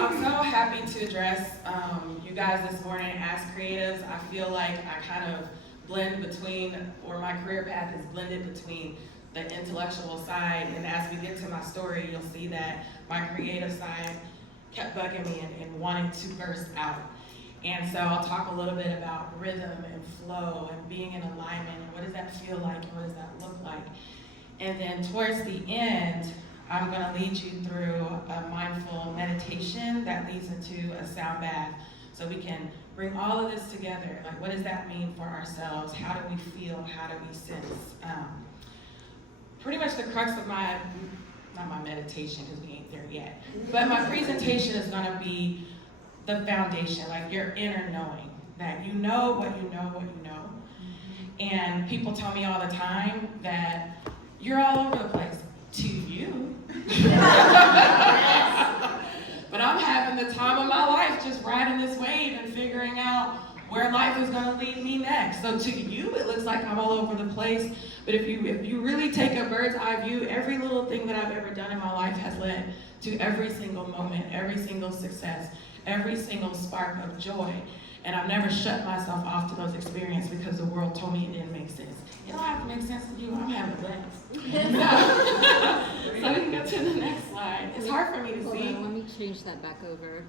I'm so happy to address you guys this morning as creatives. I feel like I kind of blend between, or my career path is blended between the intellectual side, and as we get to my story, you'll see that my creative side kept bugging me and wanting to burst out. And so I'll talk a little bit about rhythm and flow and being in alignment and what does that feel like and what does that look like. And then towards the end, I'm going to lead you through a mindful meditation that leads into a sound bath. So we can bring all of this together. Like, what does that mean for ourselves? How do we feel? How do we sense? Pretty much the crux of my, not my meditation because we ain't there yet, but my presentation is going to be the foundation, like your inner knowing, that you know what you know what you know. And people tell me all the time that you're all over the place. To you. But I'm having the time of my life just riding this wave and figuring out where life is going to lead me next. So to you, it looks like I'm all over the place. But if you really take a bird's eye view, every little thing that I've ever done in my life has led to every single moment, every single success, every single spark of joy. And I've never shut myself off to those experiences because the world told me it didn't make sense. It don't have to make sense to you. I'm having a blast. So we can go to the next slide. It's hard for me to see. Let me change that back over.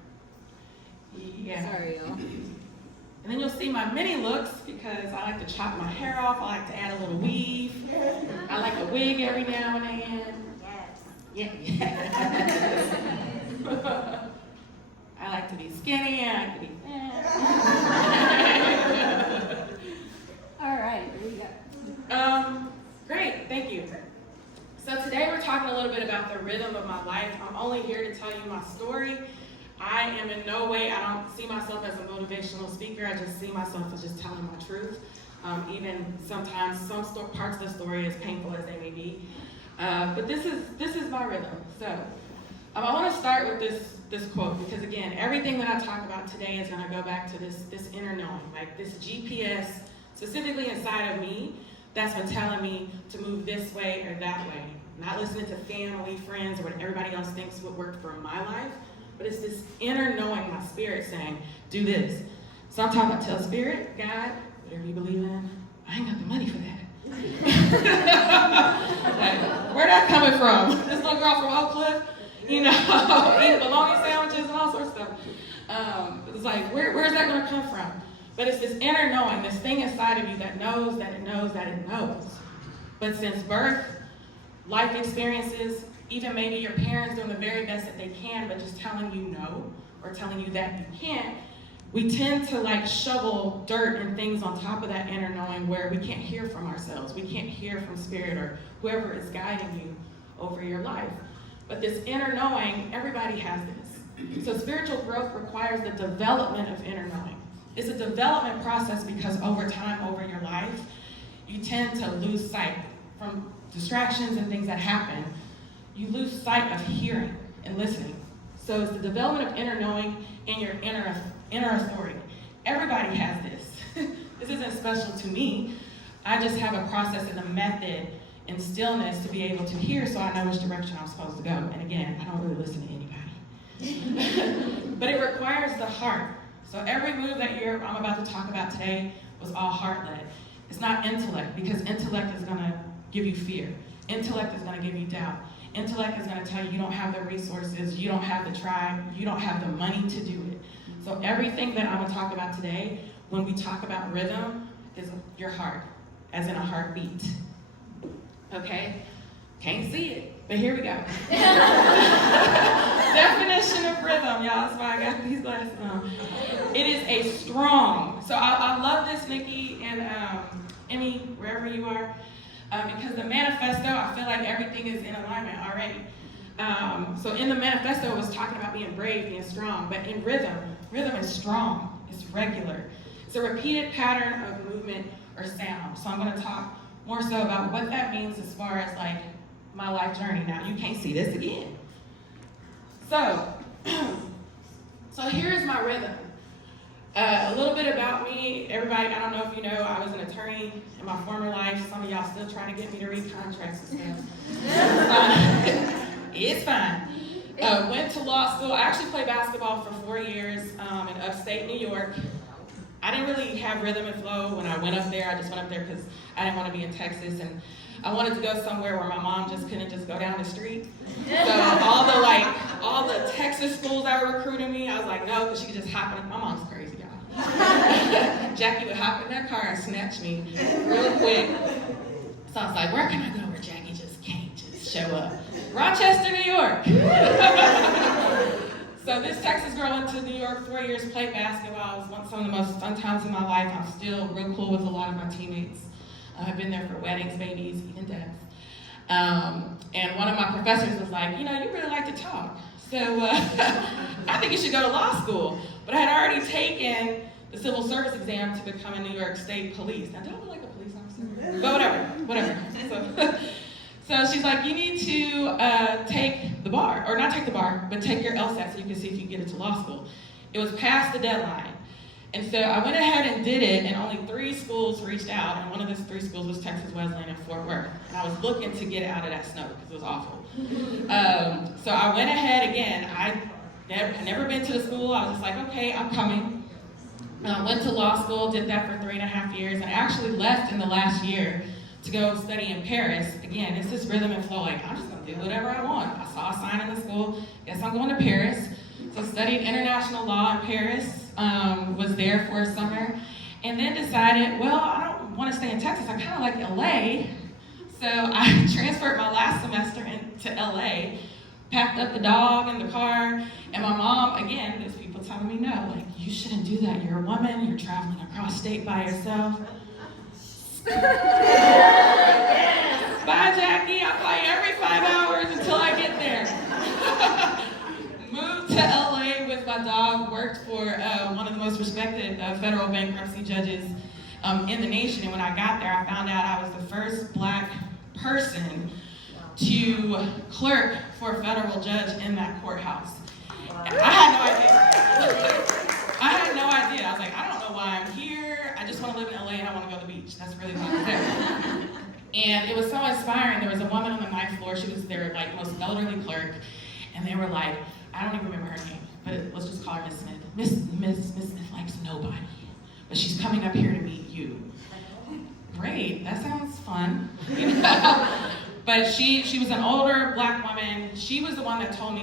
Yeah. Sorry, y'all. And then you'll see my mini looks because I like to chop my hair off. I like to add a little weave. I like a wig every now and then. Yes. Yeah. I like to be skinny. I like to be fat. All right, here we go. Great, thank you. So today we're talking a little bit about the rhythm of my life. I'm only here to tell you my story. I am in no way, I don't see myself as a motivational speaker. I just see myself as just telling my truth. Even sometimes some parts of the story, as painful as they may be. But this is my rhythm. So I want to start with this quote because again, everything that I talk about today is going to go back to this inner knowing, like this GPS specifically inside of me that's been telling me to move this way or that way. Not listening to family, friends, or what everybody else thinks would work for my life, but it's this inner knowing, my spirit saying, do this. Sometimes I tell spirit, God, whatever you believe in, I ain't got the money for that. Like, where that coming from? This little girl from Oak Cliff, eating bologna sandwiches and all sorts of stuff. It's like, where's that gonna come from? But it's this inner knowing, this thing inside of you that knows that it knows that it knows. But since birth, life experiences, even maybe your parents doing the very best that they can, but just telling you no, or telling you that you can't, we tend to like shovel dirt and things on top of that inner knowing where we can't hear from ourselves. We can't hear from spirit or whoever is guiding you over your life. But this inner knowing, everybody has this. So spiritual growth requires the development of inner knowing. It's a development process because over time, over your life, you tend to lose sight from distractions and things that happen. You lose sight of hearing and listening. So it's the development of inner knowing and your inner authority. Everybody has this. This isn't special to me. I just have a process and a method and stillness to be able to hear so I know which direction I'm supposed to go. And again, I don't really listen to anybody. But it requires the heart. So every move that I'm about to talk about today was all heart-led. It's not intellect, because intellect is gonna give you fear. Intellect is gonna give you doubt. Intellect is gonna tell you you don't have the resources, you don't have the tribe, you don't have the money to do it. So everything that I'm gonna talk about today, when we talk about rhythm, is your heart, as in a heartbeat. Okay? Can't see it, but here we go. Definition of rhythm, y'all. That's why I got these glasses on. It is a strong. So I love this, Nikki and Emmy, wherever you are, because the manifesto, I feel like everything is in alignment already. So in the manifesto, it was talking about being brave, being strong, but in rhythm is strong. It's regular. It's a repeated pattern of movement or sound. So I'm going to talk more so about what that means as far as like my life journey. Now you can't see this again. So here's my rhythm. A little bit about me. Everybody, I don't know if you know, I was an attorney in my former life. Some of y'all still trying to get me to read contracts and stuff. It's fine. Went to law school. I actually played basketball for 4 years in upstate New York. I didn't really have rhythm and flow when I went up there. I just went up there because I didn't want to be in Texas, and I wanted to go somewhere where my mom just couldn't just go down the street. So all the Texas schools that were recruiting me, I was like, no, because she could just hop in. My mom's crazy, y'all. Jackie would hop in that car and snatch me real quick. So I was like, where can I go where Jackie just can't just show up? Rochester, New York. So this Texas girl went to New York 4 years, played basketball. It was some of the most fun times in my life. I'm still real cool with a lot of my teammates. I've been there for weddings, babies, even deaths. And one of my professors was like, you really like to talk. So I think you should go to law school. But I had already taken the civil service exam to become a New York State police. Now, don't I look like a police officer? But whatever. So she's like, you need to take the bar, or not take the bar, but take your LSAT so you can see if you can get into law school. It was past the deadline. And so I went ahead and did it, and only 3 schools reached out, and one of those 3 schools was Texas Wesleyan and Fort Worth. And I was looking to get out of that snow because it was awful. So I went ahead again. I never been to the school. I was just like, okay, I'm coming. Went to law school, did that for 3.5 years, and I actually left in the last year to go study in Paris. Again, it's this rhythm and flow, like I'm just gonna do whatever I want. I saw a sign in the school, guess I'm going to Paris. So studied international law in Paris, was there for a summer, and then decided, well, I don't want to stay in Texas, I kind of like LA. So I transferred my last semester into LA, packed up the dog in the car, and my mom, again, there's people telling me no, like, you shouldn't do that, you're a woman, you're traveling across state by yourself. Bye, Jackie, I'll call you every 5 hours until I get there. Moved to LA with my dog, worked for one of the most respected federal bankruptcy judges in the nation. And when I got there, I found out I was the first Black person to clerk for a federal judge in that courthouse. And I had no idea. I was like, I don't know why I'm here. I just want to live in LA and I want to go to the beach. That's really what I was there. And it was so inspiring. There was a woman on the 9th floor. She was their most elderly clerk. And they were like, I don't even remember her name, but let's just call her Miss Smith. Miss Smith likes nobody, but she's coming up here to meet you. Great, that sounds fun. But she was an older Black woman. She was the one that told me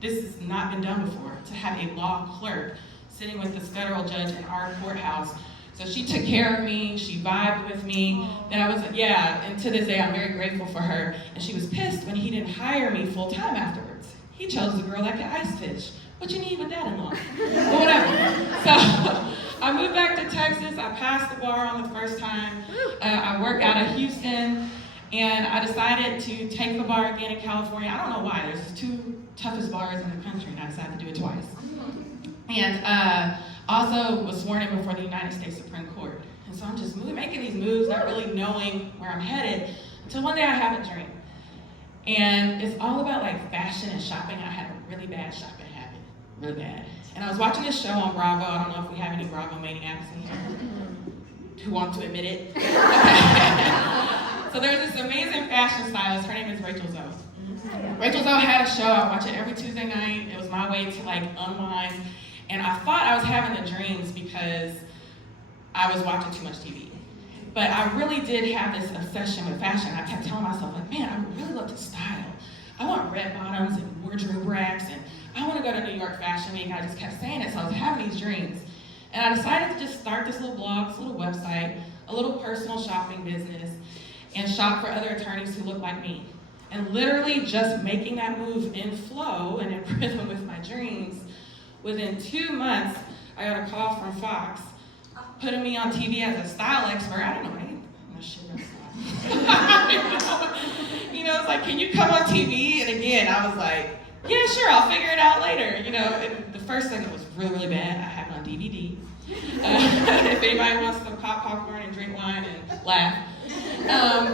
this has not been done before, to have a law clerk sitting with this federal judge in our courthouse. So she took care of me, she vibed with me. Then I was, and to this day I'm very grateful for her. And she was pissed when he didn't hire me full time afterwards. He chose the girl that could ice fish. What you need with that in law? But whatever. So I moved back to Texas. I passed the bar on the first time. I work out of Houston, and I decided to take the bar again in California. I don't know why. There's 2 toughest bars in the country, and I decided to do it twice. And also was sworn in before the United States Supreme Court. And so I'm just making these moves, not really knowing where I'm headed, until one day I have a dream. And it's all about fashion and shopping. I had a really bad shopping habit, really bad. And I was watching this show on Bravo. I don't know if we have any Bravo maniacs in here who want to admit it. So there's this amazing fashion stylist. Her name is Rachel Zoe. Rachel Zoe had a show. I watch it every Tuesday night. It was my way to unwind. And I thought I was having the dreams because I was watching too much TV. But I really did have this obsession with fashion. I kept telling myself, man, I really love to style. I want red bottoms and wardrobe racks, and I want to go to New York Fashion Week. And I just kept saying it, so I was having these dreams. And I decided to just start this little blog, this little website, a little personal shopping business, and shop for other attorneys who look like me. And literally just making that move in flow and in rhythm with my dreams, within 2 months, I got a call from Fox, putting me on TV as a style expert. I don't know anything. I'm not shit about style. It's like, can you come on TV? And again, I was like, yeah, sure, I'll figure it out later. And the first thing that was really, really bad, I have it on DVD. If anybody wants to pop popcorn and drink wine and laugh.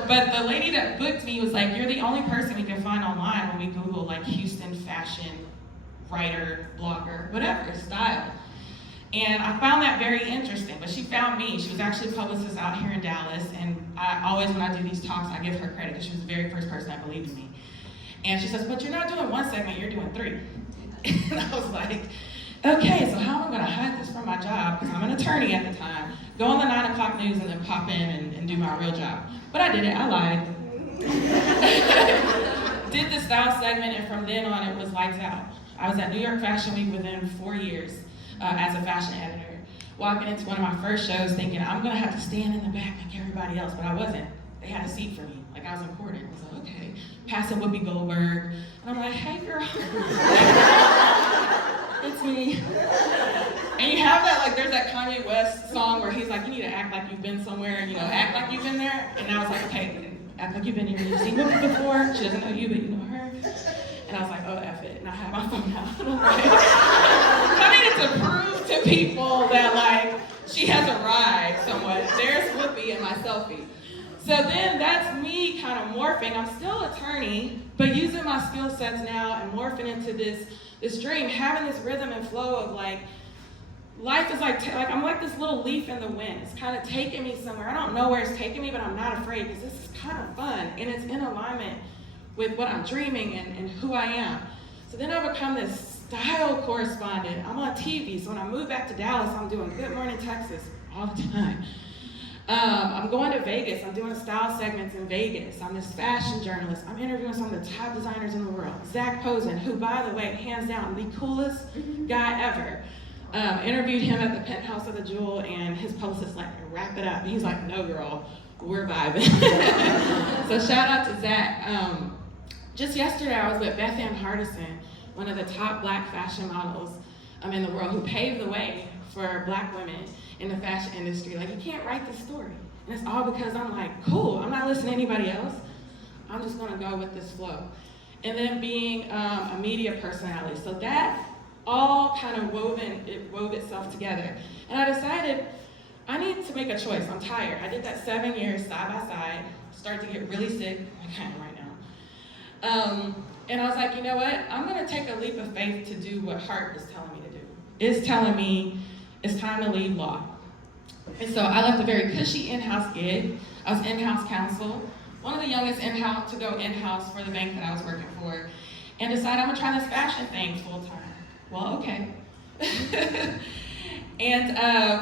But the lady that booked me was like, you're the only person we can find online when we Google Houston fashion writer, blogger, whatever, style. And I found that very interesting, but she found me. She was actually a publicist out here in Dallas, and I always, when I do these talks, I give her credit because she was the very first person that believed in me. And she says, but you're not doing one segment, you're doing 3. And I was like, okay, so how am I gonna hide this from my job? Because I'm an attorney at the time. Go on the 9 o'clock news and then pop in and do my real job. But I did it, I lied. Did the style segment, and from then on it was lights out. I was at New York Fashion Week within 4 years as a fashion editor. Walking into one of my first shows thinking, I'm gonna have to stand in the back like everybody else, but I wasn't. They had a seat for me, like I was important. I was like, okay. Passing Whoopi Goldberg, and I'm like, hey girl. It's me. And you have that, like there's that Kanye West song where he's like, you need to act like you've been somewhere, and act like you've been there. And I was like, okay, act like you've been here. You've seen Whoopi before. She doesn't know you, but you know her. And I was like, oh, F it. And I had my phone out. And I'm like, I needed to prove to people that like, she has arrived somewhat. There's Whoopi in my selfie. So then that's me kind of morphing. I'm still an attorney, but using my skill sets now and morphing into this dream, having this rhythm and flow of like, life is like I'm like this little leaf in the wind. It's kind of taking me somewhere. I don't know where it's taking me, but I'm not afraid because this is kind of fun and it's in alignment with what I'm dreaming and who I am. So then I become this style correspondent. I'm on TV, so when I move back to Dallas, I'm doing Good Morning Texas all the time. I'm going to Vegas. I'm doing style segments in Vegas. I'm this fashion journalist. I'm interviewing some of the top designers in the world. Zach Posen, who, by the way, hands down, the coolest guy ever. Interviewed him at the penthouse of the Jewel, and his publicist like, wrap it up. And he's like, no, girl, we're vibing. So shout out to Zach. Just yesterday, I was with Beth Ann Hardison, one of the top Black fashion models in the world, who paved the way for Black women in the fashion industry. Like, you can't write this story. And it's all because I'm like, cool, I'm not listening to anybody else. I'm just gonna go with this flow. And then being a media personality. So that all kind of wove itself together. And I decided I need to make a choice. I'm tired. I did that 7 years side by side, started to get really sick, kind of right now. And I was like, you know what? I'm gonna take a leap of faith to do what heart is telling me to do. It's telling me it's time to leave law. And so I left a very cushy in-house gig. I was in-house counsel, one of the youngest in-house to go in-house for the bank that I was working for, and decided I'm gonna try this fashion thing full time. Well, okay. And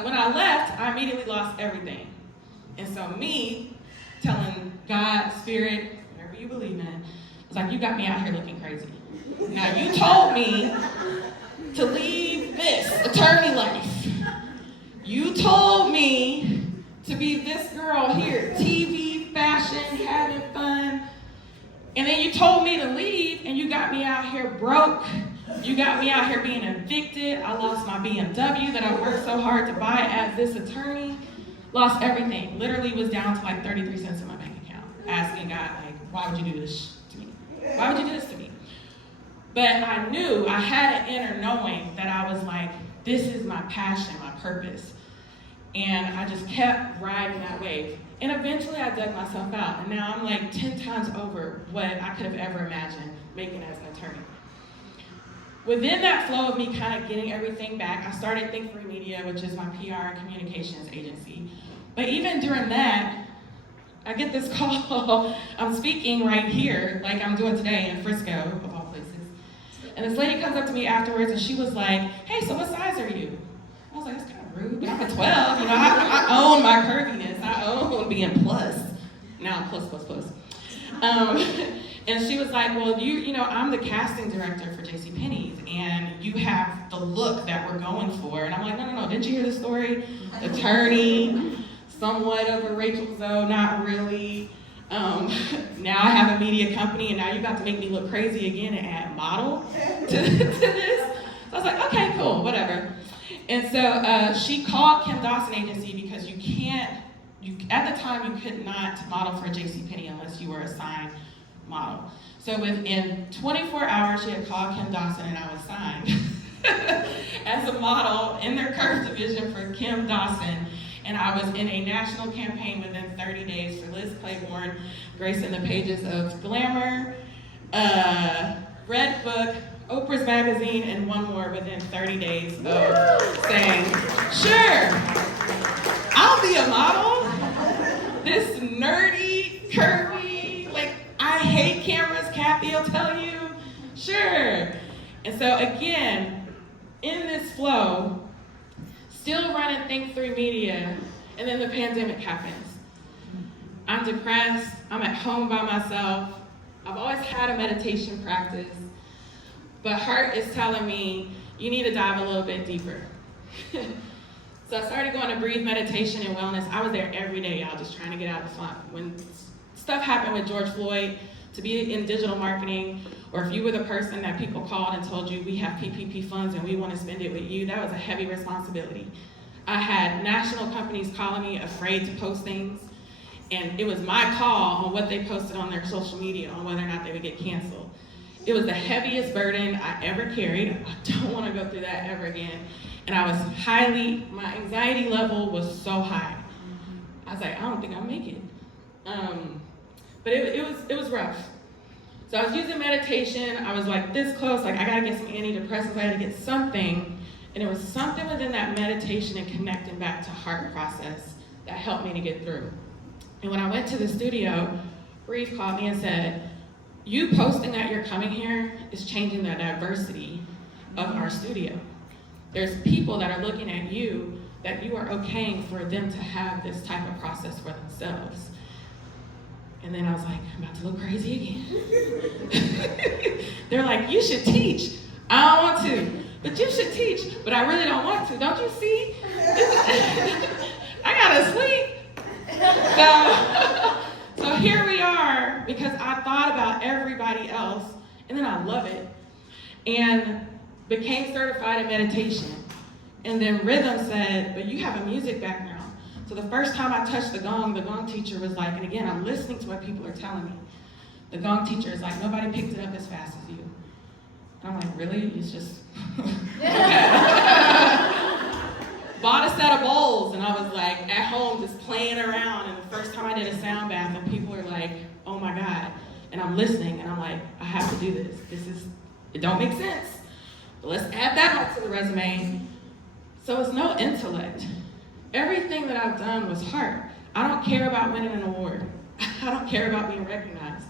when I left, I immediately lost everything. And so me telling God, Spirit, whatever you believe in, was like, you got me out here looking crazy. Now you told me to leave this attorney life. You told me to be this girl here, TV, fashion, having fun. And then you told me to leave, and you got me out here broke. You got me out here being evicted. I lost my BMW that I worked so hard to buy as this attorney. Lost everything. Literally was down to like 33 cents in my bank account. Asking God, like, why would you do this to me? Why would you do this to me? But I knew, I had an inner knowing that I was like, this is my passion, my purpose. And I just kept riding that wave. And eventually I dug myself out. And now I'm like 10 times over what I could have ever imagined making as an attorney. Within that flow of me kind of getting everything back, I started Think Free Media, which is my PR and communications agency. But even during that, I get this call. I'm speaking right here, like I'm doing today in Frisco, of all places. And this lady comes up to me afterwards and she was like, hey, so what size are you? I was like, that's kind of rude, but I'm a 12. I own my curviness. I own being plus. Now I'm plus. And she was like, well, I'm the casting director for JCPenney's, and you have the look that we're going for. And I'm like, no, didn't you hear the story? Attorney, somewhat of a Rachel Zoe, not really. Now I have a media company, and now you're about to make me look crazy again and add model to this. So I was like, okay, cool, whatever. And so she called Kim Dawson Agency because at the time you could not model for JCPenney unless you were assigned model. So within 24 hours, she had called Kim Dawson and I was signed as a model in their curve division for Kim Dawson. And I was in a national campaign within 30 days for Liz Claiborne, gracing the pages of Glamour, Red Book, Oprah's Magazine, and one more within 30 days of saying, sure, I'll be a model. This nerdy, curvy, like, I hate cameras, Kathy will tell you. Sure. And so again, in this flow, still running Think 3 Media, and then the pandemic happens. I'm depressed, I'm at home by myself. I've always had a meditation practice, but heart is telling me, you need to dive a little bit deeper. So I started going to Breathe Meditation and Wellness. I was there every day, y'all, just trying to get out of the funk. When stuff happened with George Floyd, to be in digital marketing, or if you were the person that people called and told you, we have PPP funds and we want to spend it with you, that was a heavy responsibility. I had national companies calling me afraid to post things, and it was my call on what they posted on their social media on whether or not they would get canceled. It was the heaviest burden I ever carried. I don't want to go through that ever again. And I was my anxiety level was so high. I was like, I don't think I'll make it. But it was rough. So I was using meditation. I was like this close, like I gotta get some antidepressants, I had to get something. And it was something within that meditation and connecting back to heart process that helped me to get through. And when I went to the studio, Breathe called me and said, you posting that you're coming here is changing the diversity of our studio. There's people that are looking at you that you are okaying for them to have this type of process for themselves. And then I was like, I'm about to look crazy again. They're like, you should teach. I don't want to, but you should teach. But I really don't want to. Don't you see? I gotta sleep. So here we are, because I thought about everybody else, and then I love it, and became certified in meditation. And then Rhythm said, but you have a music background. So the first time I touched the gong teacher was like, and again, I'm listening to what people are telling me. The gong teacher is like, nobody picked it up as fast as you. And I'm like, really? It's just, bought a set of bowls, and I was like at home just playing around, and the first time I did a sound bath, and people were like, oh my God. And I'm listening, and I'm like, I have to do this. It don't make sense. But let's add that on to the resume. So it's no intellect. Everything that I've done was heart. I don't care about winning an award. I don't care about being recognized.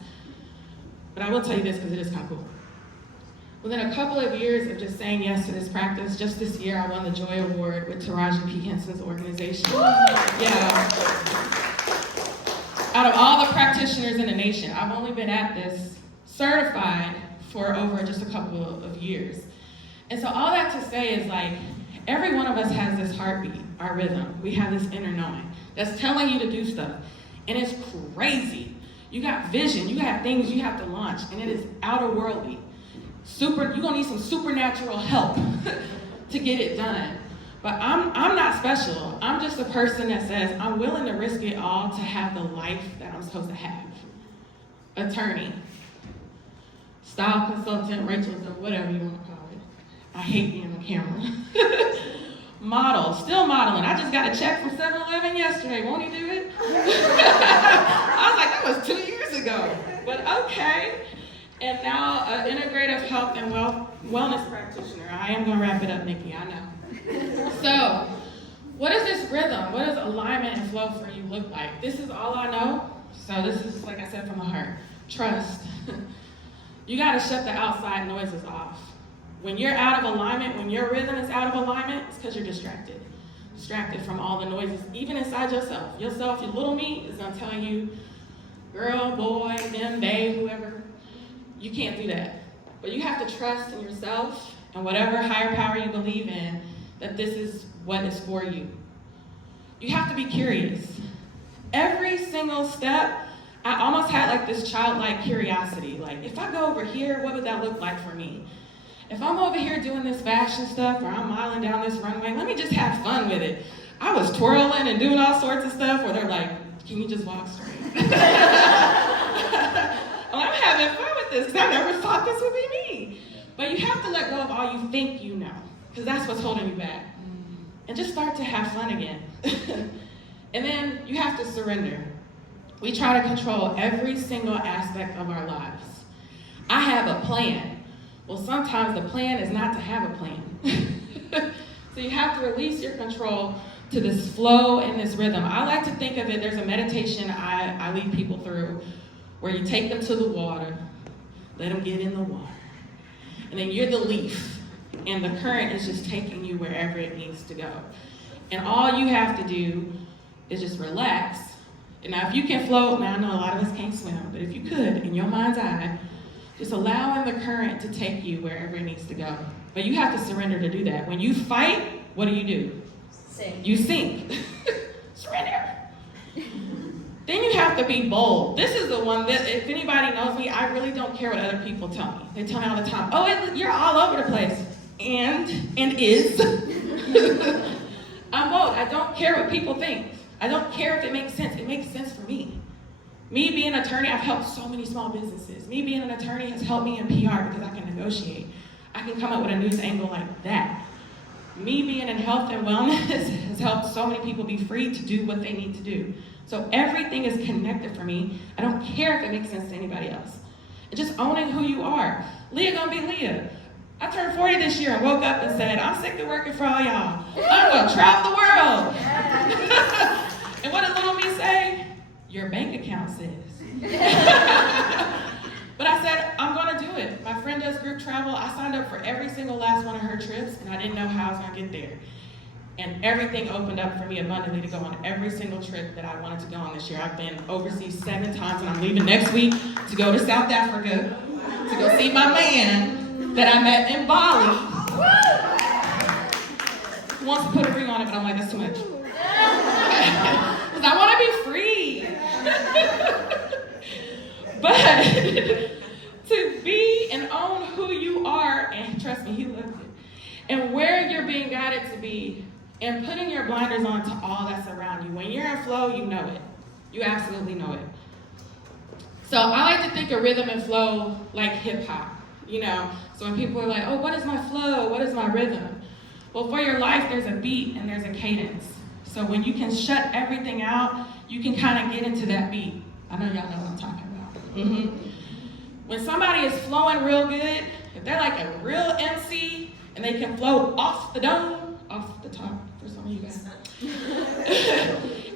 But I will tell you this, because it is kind of cool. Within a couple of years of just saying yes to this practice, just this year I won the Joy Award with Taraji P. Henson's organization. Yeah. Out of all the practitioners in the nation, I've only been at this certified for over just a couple of years. And so all that to say is like, every one of us has this heartbeat, our rhythm. We have this inner knowing that's telling you to do stuff. And it's crazy. You got vision, you got things you have to launch, and it is outer worldly. You're gonna need some supernatural help to get it done. But I'm not special. I'm just a person that says, I'm willing to risk it all to have the life that I'm supposed to have. Attorney, style consultant, Rachel's, or whatever you want to call it. I hate being on camera. Model, still modeling. I just got a check from 7-Eleven yesterday. Won't he do it? I was like, that was 2 years ago. But okay. And now an integrative health and wellness practitioner. I am going to wrap it up, Nikki, I know. So, what is this rhythm? What does alignment and flow for you look like? This is all I know. So this is, like I said, from the heart. Trust. You got to shut the outside noises off. When you're out of alignment, when your rhythm is out of alignment, it's because you're distracted. Distracted from all the noises, even inside yourself. Yourself, your little me, is going to tell you, girl, boy, them, they, whoever. You can't do that. But you have to trust in yourself and whatever higher power you believe in, that this is what is for you. You have to be curious. Every single step, I almost had like this childlike curiosity. Like, if I go over here, what would that look like for me? If I'm over here doing this fashion stuff, or I'm miling down this runway, let me just have fun with it. I was twirling and doing all sorts of stuff where they're like, can you just walk straight? I'm having fun with this because I never thought this would be me. But you have to let go of all you think you know, because that's what's holding you back. And just start to have fun again. And then you have to surrender. We try to control every single aspect of our lives. I have a plan. Well, sometimes the plan is not to have a plan. So you have to release your control to this flow and this rhythm. I like to think of it, there's a meditation I lead people through where you take them to the water, Let them get in the water. And then you're the leaf, and the current is just taking you wherever it needs to go. And all you have to do is just relax. And now if you can float, now I know a lot of us can't swim, but if you could, in your mind's eye, just allowing the current to take you wherever it needs to go. But you have to surrender to do that. When you fight, what do? Sink. You sink. Surrender. Then you have to be bold. This is the one that, if anybody knows me, I really don't care what other people tell me. They tell me all the time, oh, you're all over the place. And is. I'm bold. I don't care what people think. I don't care if it makes sense. It makes sense for me. Me being an attorney, I've helped so many small businesses. Me being an attorney has helped me in PR because I can negotiate. I can come up with a news angle like that. Me being in health and wellness has helped so many people be free to do what they need to do. So everything is connected for me. I don't care if it makes sense to anybody else. And just owning who you are. Leah gonna be Leah. I turned 40 this year and woke up and said, I'm sick of working for all y'all. I'm gonna travel the world. And what did little me say? Your bank account says. But I said, I'm gonna do it. My friend does group travel. I signed up for every single last one of her trips, and I didn't know how I was gonna get there. And everything opened up for me abundantly to go on every single trip that I wanted to go on this year. I've been overseas 7 times, and I'm leaving next week to go to South Africa to go see my man that I met in Bali. He wants to put a ring on it, but I'm like, that's too much. Because I want to be free. But to be and own who you are, and trust me, he loves it, and where you're being guided to be, and putting your blinders on to all that's around you. When you're in flow, you know it. You absolutely know it. So I like to think of rhythm and flow like hip hop, you know? So when people are like, oh, what is my flow? What is my rhythm? Well, for your life, there's a beat and there's a cadence. So when you can shut everything out, you can kind of get into that beat. I know y'all know what I'm talking about. Mm-hmm. When somebody is flowing real good, if they're like a real MC and they can flow off the dome, off the top for some of you guys,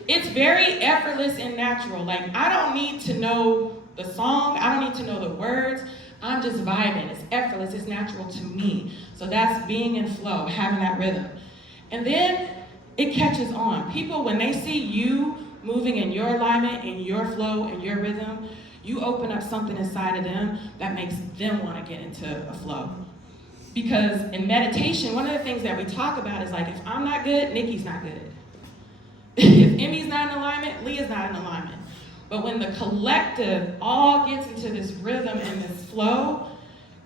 it's very effortless and natural. Like, I don't need to know the song. I don't need to know the words. I'm just vibing. It's effortless. It's natural to me. So that's being in flow, having that rhythm. And then it catches on. People, when they see you moving in your alignment, in your flow, in your rhythm, you open up something inside of them that makes them want to get into a flow. Because in meditation, one of the things that we talk about is like, if I'm not good, Nikki's not good. If Emmy's not in alignment, Leah's not in alignment. But when the collective all gets into this rhythm and this flow,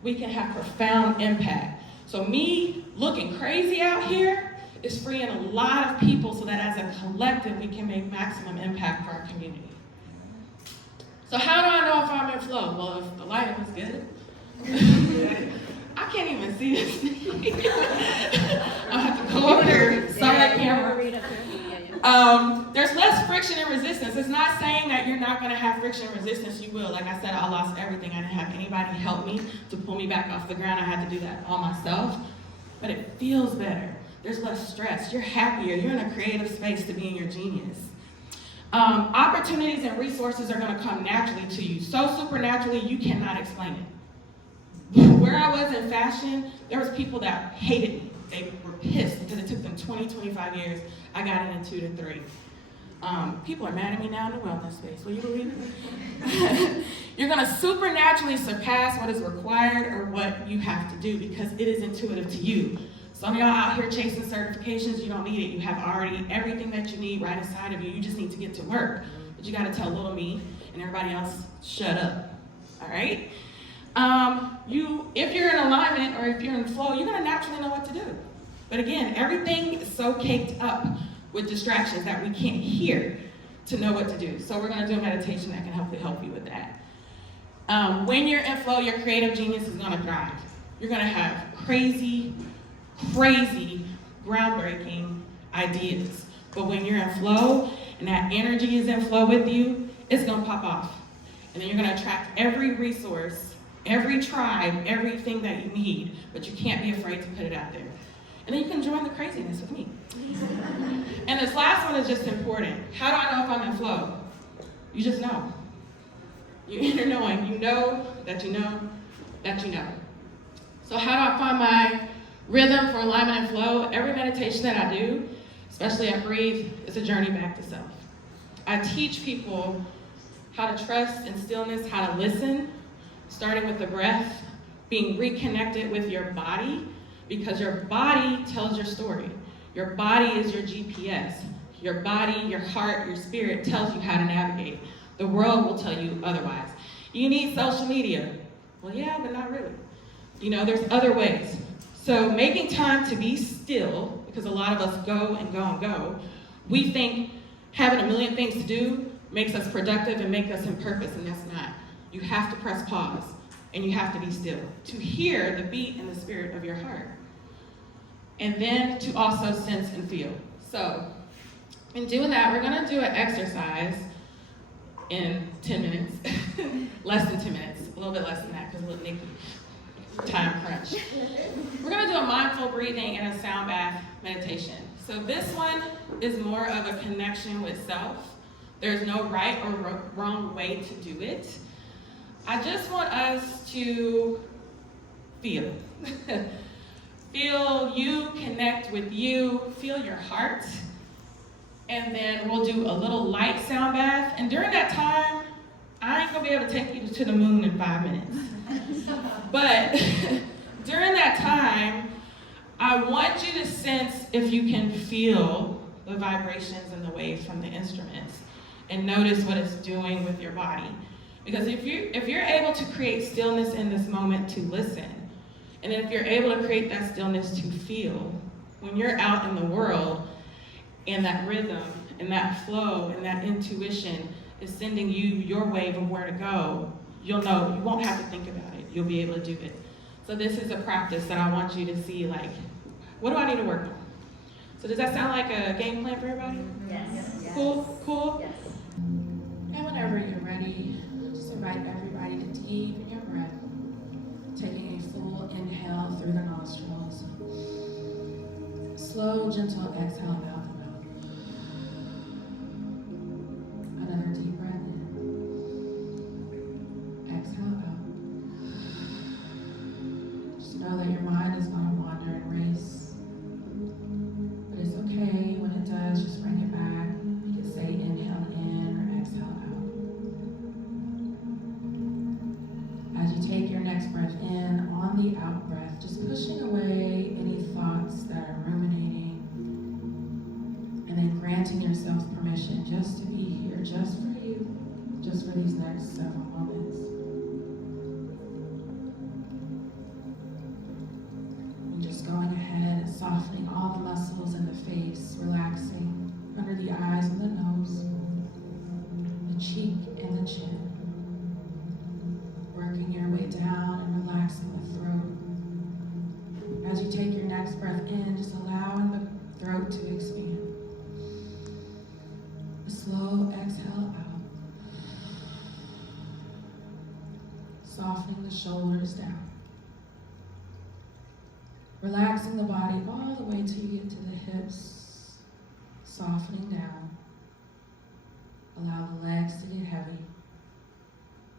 we can have profound impact. So me looking crazy out here is freeing a lot of people so that as a collective, we can make maximum impact for our community. So how do I know if I'm in flow? Well, if the lighting was good. I can't even see this. I have to go over there. Sorry, camera. There's less friction and resistance. It's not saying that you're not going to have friction and resistance. You will. Like I said, I lost everything. I didn't have anybody help me to pull me back off the ground. I had to do that all myself. But it feels better. There's less stress. You're happier. You're in a creative space to be in your genius. Opportunities and resources are going to come naturally to you. So supernaturally, you cannot explain it. Where I was in fashion, there was people that hated me. They were pissed because it took them 20, 25 years. I got it in 2 to 3. People are mad at me now in the wellness space. Will you believe it? You're going to supernaturally surpass what is required or what you have to do because it is intuitive to you. Some of y'all out here chasing certifications, you don't need it. You have already everything that you need right inside of you. You just need to get to work. But you got to tell little me and everybody else, shut up. All right? If you're in alignment or if you're in flow, you're going to naturally know what to do. But again, everything is so caked up with distractions that we can't hear to know what to do. So we're going to do a meditation that can hopefully help you with that. When you're in flow, your creative genius is going to thrive. You're going to have crazy, groundbreaking ideas. But when you're in flow and that energy is in flow with you, it's going to pop off. And then you're going to attract every resource, every tribe, everything that you need. But you can't be afraid to put it out there. And then you can join the craziness with me. And this last one is just important. How do I know if I'm in flow? You just know. You inner knowing. You know that you know that you know. So how do I find my rhythm for alignment and flow? Every meditation that I do, especially at Breathe, is a journey back to self. I teach people how to trust in stillness, how to listen, starting with the breath, being reconnected with your body, because your body tells your story. Your body is your GPS. Your body, your heart, your spirit tells you how to navigate. The world will tell you otherwise. You need social media. Well, yeah, but not really. You know, there's other ways. So making time to be still, because a lot of us go and go and go, we think having a million things to do makes us productive and make us in purpose, and that's not. You have to press pause, and you have to be still to hear the beat and the spirit of your heart. And then to also sense and feel. So in doing that, we're gonna do an exercise in 10 minutes, less than 10 minutes, a little bit less than that, because little Nikki, time crunch. We're gonna do a mindful breathing and a sound bath meditation. So this one is more of a connection with self. There's no right or wrong way to do it. I just want us to feel. Feel you, connect with you, feel your heart. And then we'll do a little light sound bath. And during that time, I ain't gonna be able to take you to the moon in 5 minutes. But during that time, I want you to sense if you can feel the vibrations and the waves from the instruments and notice what it's doing with your body. Because if you're able to create stillness in this moment to listen, and if you're able to create that stillness to feel, when you're out in the world, and that rhythm, and that flow, and that intuition is sending you your wave of where to go, you'll know, you won't have to think about it. You'll be able to do it. So this is a practice that I want you to see, like, what do I need to work on? So does that sound like a game plan for everybody? Yes. Cool? Cool? Yes. And whenever you're ready, just invite everybody to deepen your breath, taking a full inhale through the nostrils. Slow, gentle exhale out the mouth. Another deep breath in. Exhale out. Just know that your mind is going to wander and race. But it's okay when it does, just bring it back. You can say inhale in or exhale out. As you take your next breath in, on the out breath, just pushing away any thoughts that are ruminating, and then granting yourself permission just to be here, just for you, just for these next several moments. And just going ahead and softening all the muscles in the face, relaxing under the eyes and the nose, the cheek and the chin. Working your way down and relaxing the throat. As you take your next breath in, just allowing the throat to expand. A slow exhale out. Softening the shoulders down. Relaxing the body all the way till you get to the hips. Softening down. Allow the legs to get heavy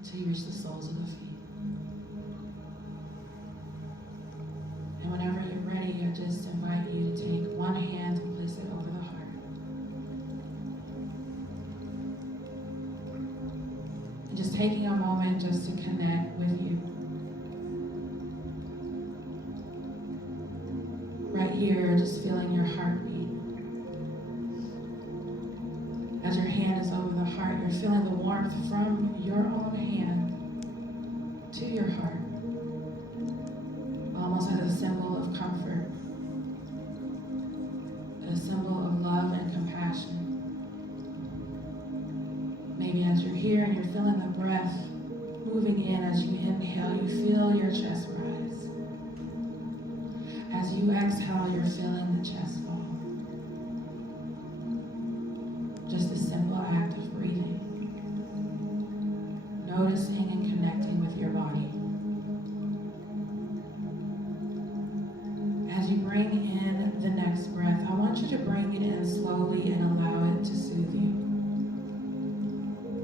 until you reach the soles of the feet. And whenever you're ready, I just invite you to take one hand and place it over the heart. And just taking a moment just to connect with you. Right here, just feeling your heartbeat. As your hand is over the heart, you're feeling the warmth from your own hand to your heart, almost as a symbol of comfort, a symbol of love and compassion. Maybe as you're here and you're feeling the breath moving in, as you inhale, you feel your chest rise. As you exhale, you're feeling the chest fall. Just a simple act of breathing, noticing and connecting with your body. As you bring in the next breath, I want you to bring it in slowly and allow it to soothe you.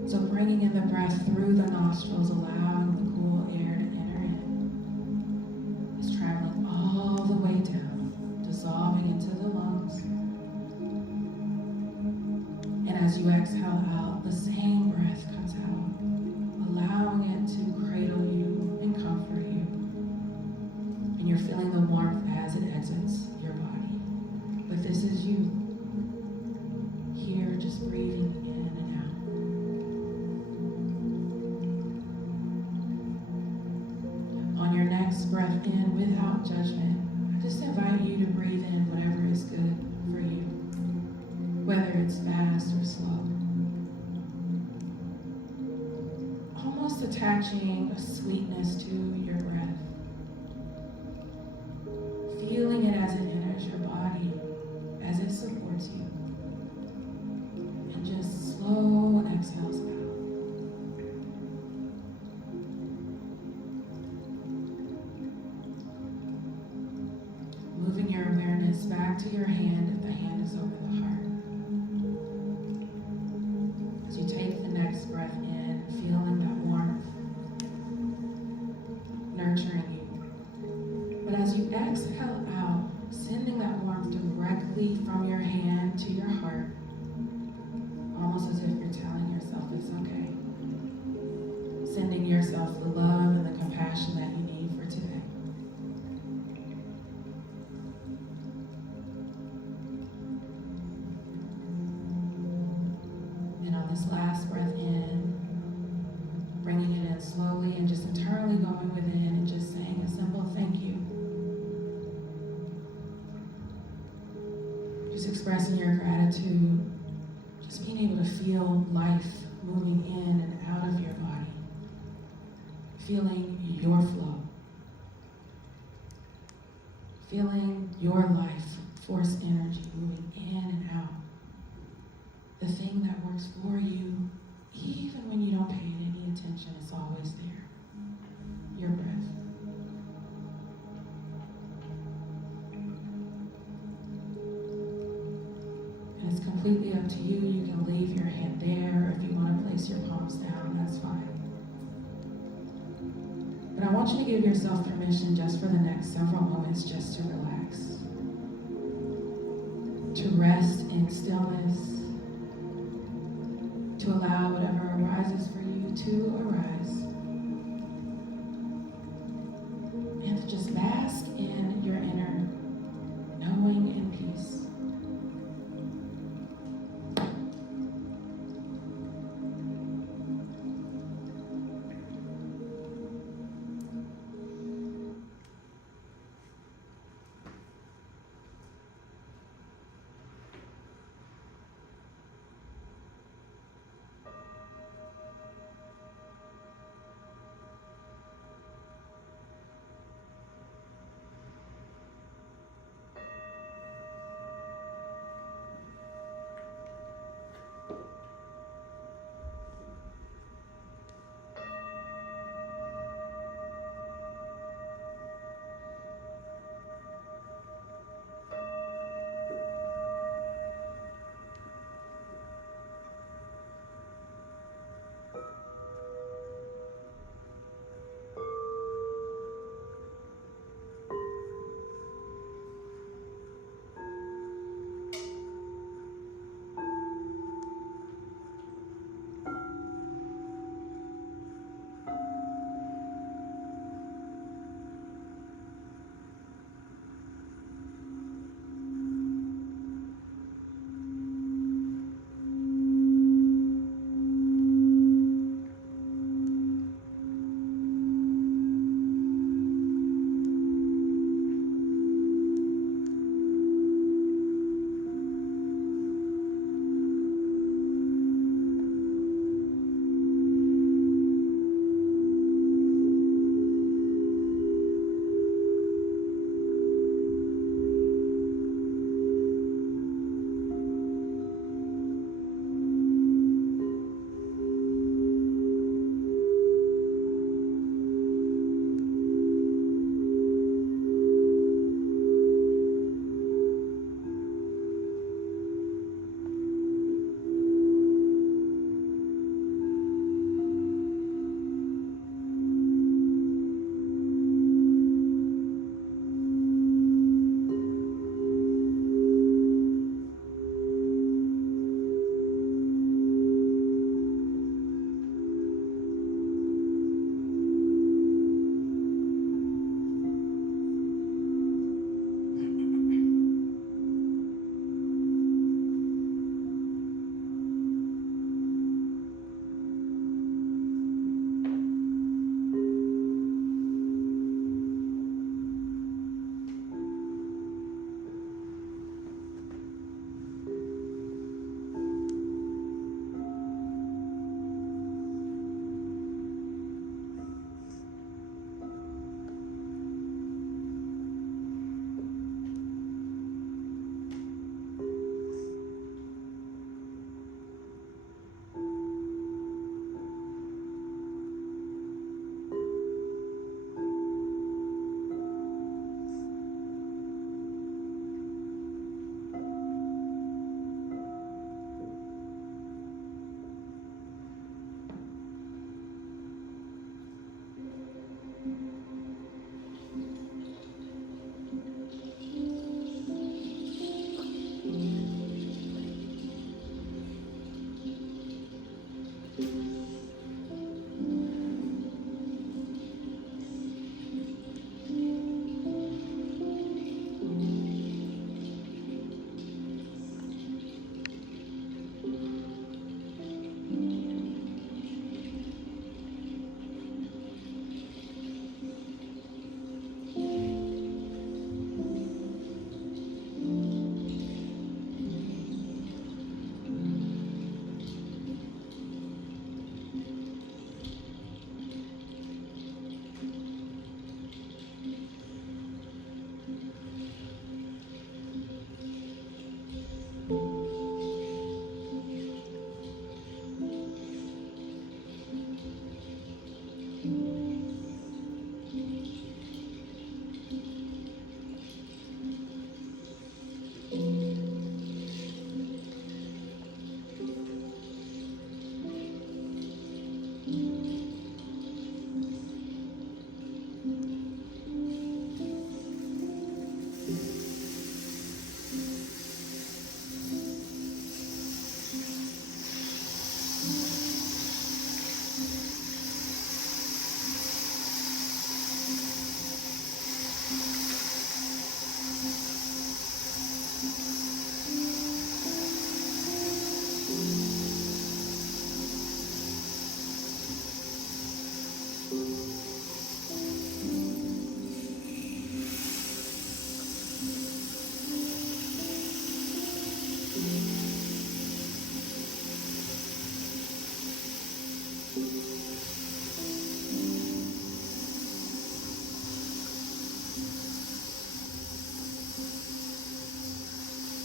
So bringing in the breath through the nostrils, allowing the cool air to enter in. into the lungs. And as you exhale out, the same breath comes out, allowing it to cradle you and comfort you. And you're feeling the warmth as it exits your body. But this is you, here just breathing in and out. On your next breath in, without judgment, I just invite you to breathe in whatever is good for you, whether it's fast or slow. Almost attaching a sweetness to your breath. Feeling it as it enters your body, as it supports you. And just slow exhales out. Moving your awareness back to your hand if the hand is over the heart. As you take the next breath in, feeling that warmth, nurturing you. But as you exhale out, sending that warmth directly from your hand to your heart, almost as if you're telling yourself it's okay. Sending yourself the love and the compassion that you need for today. And on this last breath in, bringing it in slowly and just internally going within and just saying a simple thank you. Just expressing your gratitude, just being able to feel life moving in and out of your body, feeling your flow, feeling your life force energy moving in and out, the thing that works for you, even when you don't pay it any attention, it's always there, your breath. And it's completely up to you. You can leave your hand there, or if you want to place your palms down, that's fine. But I want you to give yourself permission just for the next several moments just to relax, to rest in stillness, to allow whatever arises for you to arise, and to just bask in your inner knowing and peace.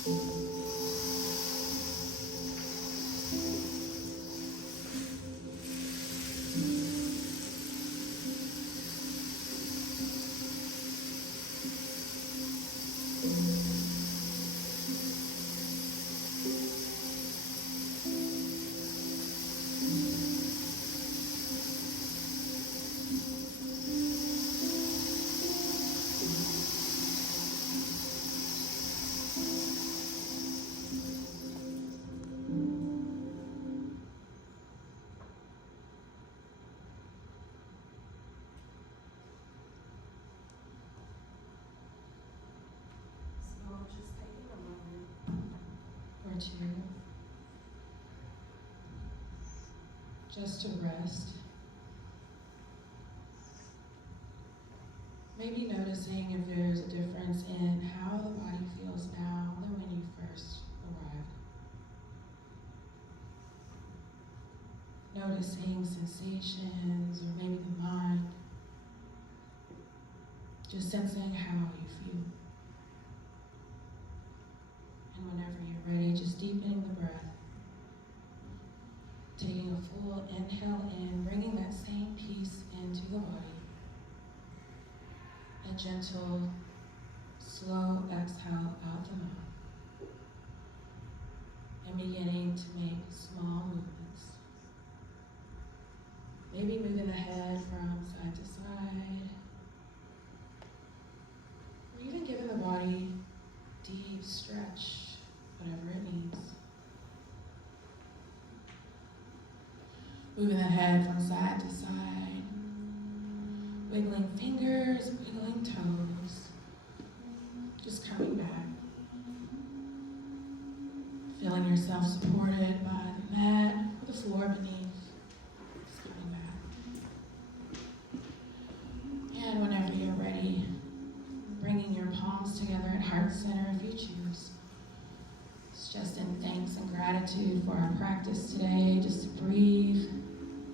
So just taking a moment or two just to rest. Maybe noticing if there's a difference in how the body feels now than when you first arrived. Noticing sensations or maybe the mind. Just sensing how you feel. And whenever you're ready, just deepening the breath. Taking a full inhale in, bringing that same peace into the body. A gentle, slow exhale out the mouth. And beginning to make small movements. Maybe moving the head from side to side. Or even giving the body deep stretch, whatever it needs. Moving the head from side to side. Wiggling fingers, wiggling toes. Just coming back. Feeling yourself supported by the mat or the floor beneath. Just coming back. And whenever you're ready, bringing your palms together at heart center if you choose. It's just in thanks and gratitude for our practice today, just to breathe,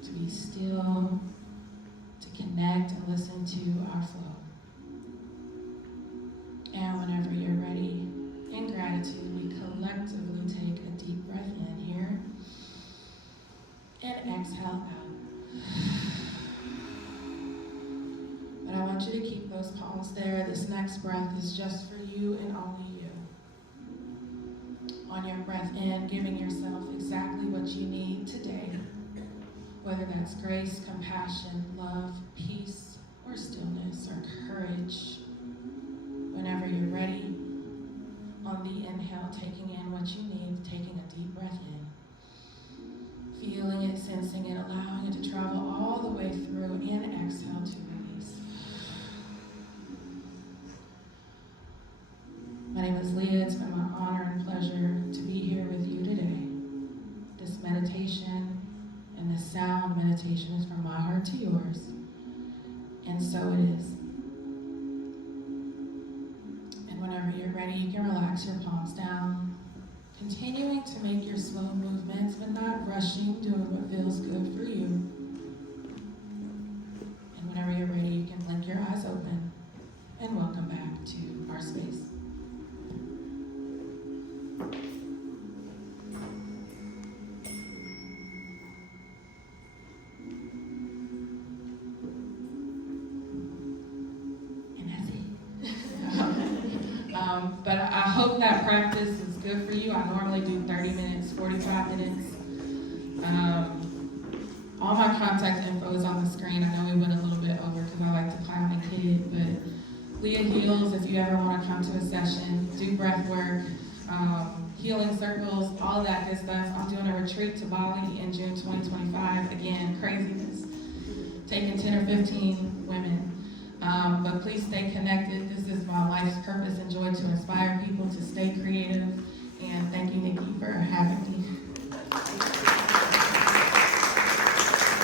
to be still, to connect and listen to our flow. And whenever you're ready, in gratitude, we collectively take a deep breath in here and exhale out. But I want you to keep those palms there. This next breath is just for you and only you. On your breath in, giving yourself exactly what you need today. Whether that's grace, compassion, love, peace, or stillness, or courage. Whenever you're ready, on the inhale, taking in what you need, taking a deep breath in. Feeling it, sensing it, allowing it to travel all the way through, and exhale to release. My name is Leah. It's been my honor and pleasure to be here with you today. This meditation and this sound meditation is from my heart to yours, and so it is. And whenever you're ready, you can relax your palms down, continuing to make your slow movements, but not rushing, doing what feels good for you. And whenever you're ready, you can blink your eyes open, and welcome back to our space. But I hope that practice is good for you. I normally do 30 minutes, 45 minutes. All my contact info is on the screen. I know we went a little bit over because I like to clown a kid, but Leah Heals, if you ever want to come to a session, do breath work, healing circles, all of that good stuff. I'm doing a retreat to Bali in June 2025. Again, craziness. Taking 10 or 15 women. But please stay connected. This is my life's purpose and joy, to inspire people to stay creative. And thank you, Nikki, for having me.